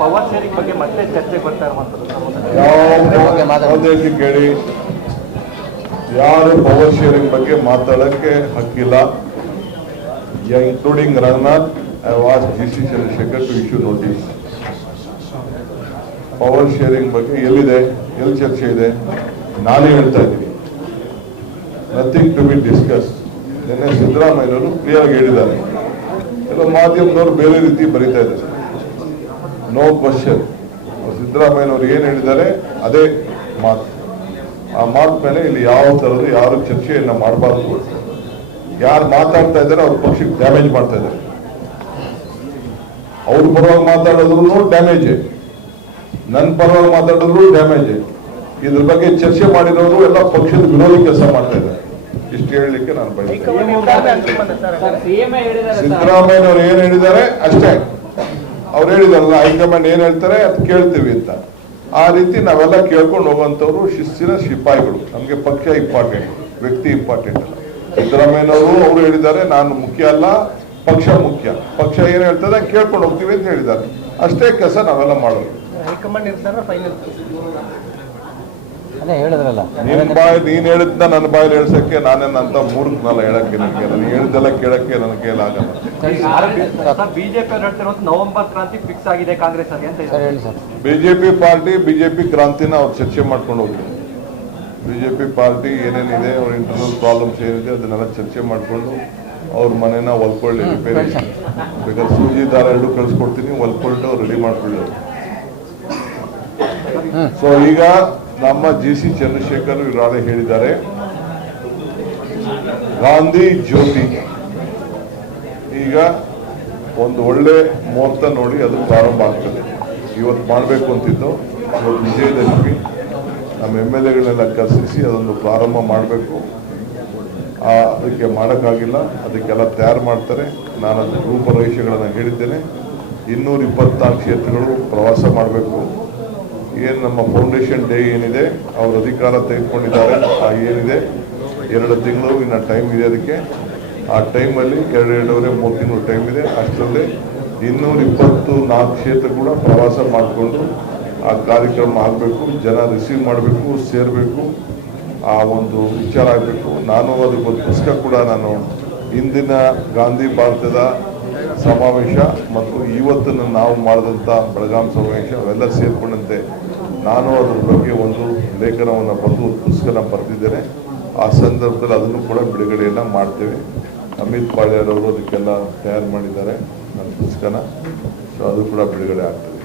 Power sharing ಬಗ್ಗೆ ಮತ್ತೆ ಚರ್ಚೆ ಬರ್ತಾ ಇರುವಂತದ್ದು ಕೇಳಿ, ಯಾರು ಪವರ್ ಶೇರಿಂಗ್ ಬಗ್ಗೆ ಮಾತಾಡಕ್ಕೆ ಹಕ್ಕಿಲ್ಲ. Including Ranganath, I was GC Chandrashekhar to issue notice. Power sharing ಬಗ್ಗೆ ಎಲ್ಲಿದೆ, ಎಲ್ಲಿ ಚರ್ಚೆ ಇದೆ, ನಾನೇ ಹೇಳ್ತಾ ಇದ್ದೀನಿ. Nothing to be discuss. ನಿನ್ನೆ ಸಿದ್ದರಾಮಯ್ಯನವರು ಕ್ಲಿಯರ್ ಆಗಿ ಹೇಳಿದ್ದಾರೆ. ಎಲ್ಲ ಮಾಧ್ಯಮದವರು ಬೇರೆ ರೀತಿ ಬರೀತಾ ಇದ್ದಾರೆ. No question. ಸಿದ್ದರಾಮಯ್ಯನವರು ಏನು ಹೇಳಿದ್ದಾರೆ ಅದೇ ಮಾತು. ಆ ಮಾತು ಮೇಲೆ ಇಲ್ಲಿ ಯಾವ ತರದ್ದು ಯಾರು ಚರ್ಚೆಯನ್ನ ಮಾಡಬಾರ್ದು. ಯಾರು ಮಾತಾಡ್ತಾ ಇದ್ದಾರೆ ಅವ್ರ ಪಕ್ಷಕ್ಕೆ ಡ್ಯಾಮೇಜ್ ಮಾಡ್ತಾ ಇದ್ದಾರೆ. ಅವ್ರ ಪರವಾಗಿ ಮಾತಾಡಿದ್ರು ಡ್ಯಾಮೇಜ್, ನನ್ನ ಪರವಾಗಿ ಮಾತಾಡಿದ್ರು ಡ್ಯಾಮೇಜ್. ಇದ್ರ ಬಗ್ಗೆ ಚರ್ಚೆ ಮಾಡಿರೋರು ಎಲ್ಲ ಪಕ್ಷದ ವಿರೋಧಿ ಕೆಲಸ ಮಾಡ್ತಾ ಇದ್ದಾರೆ. ಇಷ್ಟು ಹೇಳಲಿಕ್ಕೆ ನಾನು ಬಯಸ್ತೇನೆ. ಸಿದ್ದರಾಮಯ್ಯನವರು ಏನ್ ಹೇಳಿದ್ದಾರೆ ಅಷ್ಟೇ. ಅವ್ರು ಹೇಳಿದಾರಲ್ಲ, ಹೈಕಮಾಂಡ್ ಏನ್ ಹೇಳ್ತಾರೆ ಅದು ಕೇಳ್ತೀವಿ ಅಂತ. ಆ ರೀತಿ ನಾವೆಲ್ಲ ಕೇಳ್ಕೊಂಡು ಹೋಗುವಂತವ್ರು ಶಿಸ್ತಿನ ಸಿಪಾಯಿಗಳು. ನಮ್ಗೆ ಪಕ್ಷ ಇಂಪಾರ್ಟೆಂಟ್, ವ್ಯಕ್ತಿ ಇಂಪಾರ್ಟೆಂಟ್ ಅಲ್ಲ. ಸಿದ್ದರಾಮಯ್ಯನವರು ಅವರು ಹೇಳಿದ್ದಾರೆ, ನಾನು ಮುಖ್ಯ ಅಲ್ಲ, ಪಕ್ಷ ಮುಖ್ಯ. ಪಕ್ಷ ಏನ್ ಹೇಳ್ತದೆ ಕೇಳ್ಕೊಂಡು ಹೋಗ್ತೀವಿ ಅಂತ ಹೇಳಿದ್ದಾರೆ. ಅಷ್ಟೇ ಕೆಲಸ ನಾವೆಲ್ಲ ಮಾಡೋದು. ಹೈಕಮಾಂಡ್ ನಿರ್ಧಾರ ಫೈನಲ್. ನಿನ್ ಬಾಯಿ ನೀನ್ ಹೇಳಿದ್ನ ನನ್ನ ಬಾಯಲ್ಲಿ ಹೇಳ್ಸಕ್ಕೆ ನಾನೇನಂತ ಮೂರ್ಖನಲ್ಲ. ಹೇಳಕ್ಕೆ ನನಗೆ ನಾನು ಹೇಳಿದ್ದೆಲ್ಲ ಕೇಳಕ್ಕೆ ನನ್ನ ಕೈಲಾಗಲ್ಲ. ಬಿಜೆಪಿ ನವೆಂಬರ್ ಕ್ರಾಂತಿ ಫಿಕ್ಸ್ ಆಗಿದೆ ಕಾಂಗ್ರೆಸ್ ಆಗಿ ಅಂತ. ಬಿಜೆಪಿ ಪಾರ್ಟಿ ಬಿಜೆಪಿ ಕ್ರಾಂತಿನ ಅವ್ರು ಚರ್ಚೆ ಮಾಡ್ಕೊಂಡು ಹೋಗ್ತಾರೆ. ಬಿಜೆಪಿ ಪಾರ್ಟಿ ಏನೇನಿದೆ, ಅವ್ರ ಇಂಟರ್ನಲ್ ಪ್ರಾಬ್ಲಮ್ಸ್ ಏನಿದೆ ಅದನ್ನೆಲ್ಲ ಚರ್ಚೆ ಮಾಡ್ಕೊಂಡು ಅವ್ರ ಮನೆನ ಹೊಲ್ಕೊಳ್ಳಿ. ರಿಪೇರಿ ಬೇಕಾದ್ರೆ ಸೂಜಿ ದಾರ ಎರಡು ಕಳ್ಸಿಕೊಡ್ತೀನಿ, ಹೊಲ್ಕೊಂಡು ರೆಡಿ ಮಾಡ್ಕೊಳ್ಳಿ. ಸೊ ಈಗ ನಮ್ಮ GC ಚಂದ್ರಶೇಖರ್ ಇವರು ಹೇಳಿದ್ದಾರೆ, ಗಾಂಧಿ ಜ್ಯೋತಿ ಈಗ ಒಂದು ಒಳ್ಳೆ ಮುಹೂರ್ತ ನೋಡಿ ಅದು ಪ್ರಾರಂಭ ಆಗ್ತದೆ. ಇವತ್ತು ಮಾಡಬೇಕು ಅಂತಿದ್ದು, ಇವತ್ತು ವಿಜಯದಶಮಿ. ನಮ್ಮ MLAಗಳನ್ನೆಲ್ಲ ಕರೆಸಿ ಅದೊಂದು ಪ್ರಾರಂಭ ಮಾಡಬೇಕು. ಅದಕ್ಕೆ ಮಾಡೋಕ್ಕಾಗಿಲ್ಲ, ಅದಕ್ಕೆಲ್ಲ ತಯಾರು ಮಾಡ್ತಾರೆ. ನಾನು ಅದು ರೂಪರೇಷೆಗಳನ್ನು ಹೇಳಿದ್ದೇನೆ. 224 ಕ್ಷೇತ್ರಗಳು ಪ್ರವಾಸ ಮಾಡಬೇಕು. ಏನು ನಮ್ಮ ಫೌಂಡೇಶನ್ ಡೇ ಏನಿದೆ, ಅವ್ರ ಅಧಿಕಾರ ತೆಗೆದುಕೊಂಡಿದ್ದಾರೆ. ಏನಿದೆ 2 ತಿಂಗಳು ಇನ್ನು ಟೈಮ್ ಇದೆ ಅದಕ್ಕೆ. ಆ ಟೈಮಲ್ಲಿ 2-2.5-3 ತಿಂಗಳು ಟೈಮ್ ಇದೆ. ಅಷ್ಟರಲ್ಲಿ 224 ಕ್ಷೇತ್ರ ಕೂಡ ಪ್ರವಾಸ ಮಾಡಿಕೊಂಡು ಆ ಕಾರ್ಯಕ್ರಮ ಆಗಬೇಕು. ಜನ ರಿಸೀವ್ ಮಾಡಬೇಕು, ಸೇರಬೇಕು, ಆ ಒಂದು ವಿಚಾರ ಆಗಬೇಕು. ನಾನು ಅದಕ್ಕೊಂದು ಪುಸ್ತಕ ಕೂಡ ನಾನು ಇಂದಿನ ಗಾಂಧಿ ಭಾರತದ ಸಮಾವೇಶ ಮತ್ತು ಇವತ್ತು ನಾವು ಮಾಡಿದಂಥ ಬೆಳಗಾಂ ಸಮಾವೇಶ ಅವೆಲ್ಲ ಸೇರಿಕೊಂಡಂತೆ ನಾನು ಅದ್ರ ಬಗ್ಗೆ ಒಂದು ಲೇಖನವನ್ನು ಬರೆದು ಪುಸ್ತಕನ ಬರೆದಿದ್ದೇನೆ. ಆ ಸಂದರ್ಭದಲ್ಲಿ ಅದನ್ನು ಕೂಡ ಬಿಡುಗಡೆಯನ್ನು ಮಾಡ್ತೇವೆ. ಅಮಿತ್ ಪಾಳ್ಯರವರು ಅದಕ್ಕೆಲ್ಲ ತಯಾರು ಮಾಡಿದ್ದಾರೆ ನನ್ನ ಪುಸ್ತಕನ. ಸೊ ಅದು ಕೂಡ ಬಿಡುಗಡೆ ಆಗ್ತದೆ.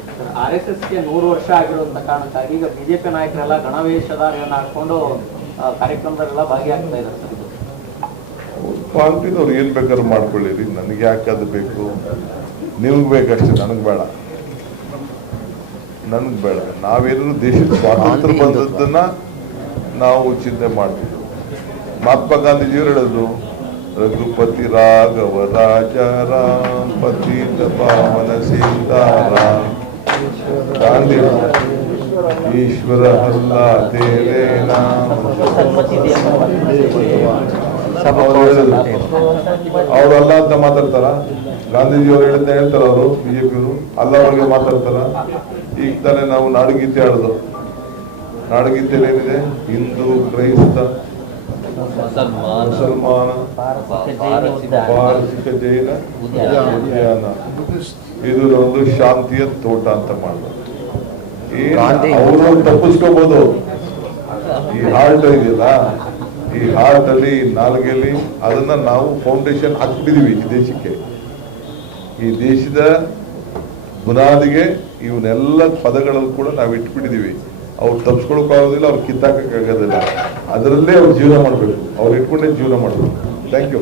RSSಗೆ 100 ವರ್ಷ ಆಗಿರುವಂತ ಕಾರಣಕ್ಕಾಗಿ ಈಗ ಬಿಜೆಪಿ ನಾಯಕರೆಲ್ಲ ಗಣವೇಶಧಾರಿಯನ್ನು ಹಾಕೊಂಡು ಕಾರ್ಯಕ್ರಮದಲ್ಲೆಲ್ಲ ಭಾಗಿಯಾಗ್ತಾ ಇದ್ದಾರೆ ಸರ್. ಪಾರ್ಟಿದವ್ರು ಏನ್ ಬೇಕಾದ್ರೂ ಮಾಡ್ಕೊಳ್ಳಿರಿ, ನನಗೆ ಯಾಕೆ ಅದು ಬೇಕು? ನಿಮ್ಗೆ ಬೇಕಷ್ಟೇ, ನನಗೆ ಬೇಡ. ನಾವೇನಾದ್ರು ದೇಶದ ಸ್ವಾತಂತ್ರ್ಯ ಬಂದದ್ದನ್ನ ನಾವು ಚಿಂತೆ ಮಾಡ್ತಿದ್ವಿ. ಮಹಾತ್ಮ ಗಾಂಧೀಜಿಯವರು ಹೇಳೋದು, ರಘುಪತಿ ರಾಘವ ರಾಜ ರಾಮ್ ಪತಿತ ಪಾವನ ಸೀತಾರಾಮ್ ಗಾಂಧಿ ಈಶ್ವರ ಹಲ್ಲ ದೇವೇನ. ಅವ್ರಲ್ಲ ಅಂತ ಮಾತಾಡ್ತಾರ? ಗಾಂಧೀಜಿಯವರು ಹೇಳಿದ್ದ ಹೇಳ್ತಾರ ಅವರು? ಬಿಜೆಪಿಯವರು ಅಲ್ಲ ಅವ್ರಿಗೆ ಮಾತಾಡ್ತಾರ? ಈಗ ತಾನೇ ನಾವು ನಾಡಗೀತೆ ಆಡೋದು. ನಾಡಗೀತೆಯಲ್ಲಿ ಏನಿದೆ? ಹಿಂದೂ, ಕ್ರೈಸ್ತ, ಮುಸಲ್ಮಾನ, ಪಾರಸಿಕ, ಜೈನ ಉದ್ಯಾನ, ಇದು ಒಂದು ಶಾಂತಿಯ ತೋಟ ಅಂತ ಮಾಡ್ಬೋದು. ಅವರು ತಪ್ಪಿಸ್ಕೋಬಹುದು. ಈ ಹಾರ್ಟ್ ಇದೆಯಲ್ಲ, ಈ ಹಾರ್ಟ್ ಅಲ್ಲಿ, ನಾಲ್ಗೆಯಲ್ಲಿ ಅದನ್ನ ನಾವು ಫೌಂಡೇಶನ್ ಹಾಕ್ಬಿಟ್ಟಿದೀವಿ ಈ ದೇಶಕ್ಕೆ. ಈ ದೇಶದ ಬುನಾದಿಗೆ ಇವನ್ನೆಲ್ಲ ಪದಗಳಲ್ಲಿ ಕೂಡ ನಾವು ಇಟ್ಬಿಟ್ಟಿದೀವಿ. ಅವ್ರು ತಪ್ಪಿಸ್ಕೊಳಕ್ಕಾಗೋದಿಲ್ಲ, ಅವ್ರು ಕಿತ್ತಾಕಕ್ಕಾಗೋದಿಲ್ಲ. ಅದರಲ್ಲೇ ಅವ್ರು ಜೀವನ ಮಾಡಬೇಕು. ಅವ್ರು ಇಟ್ಕೊಂಡೇ ಜೀವನ ಮಾಡಬೇಕು. Thank you.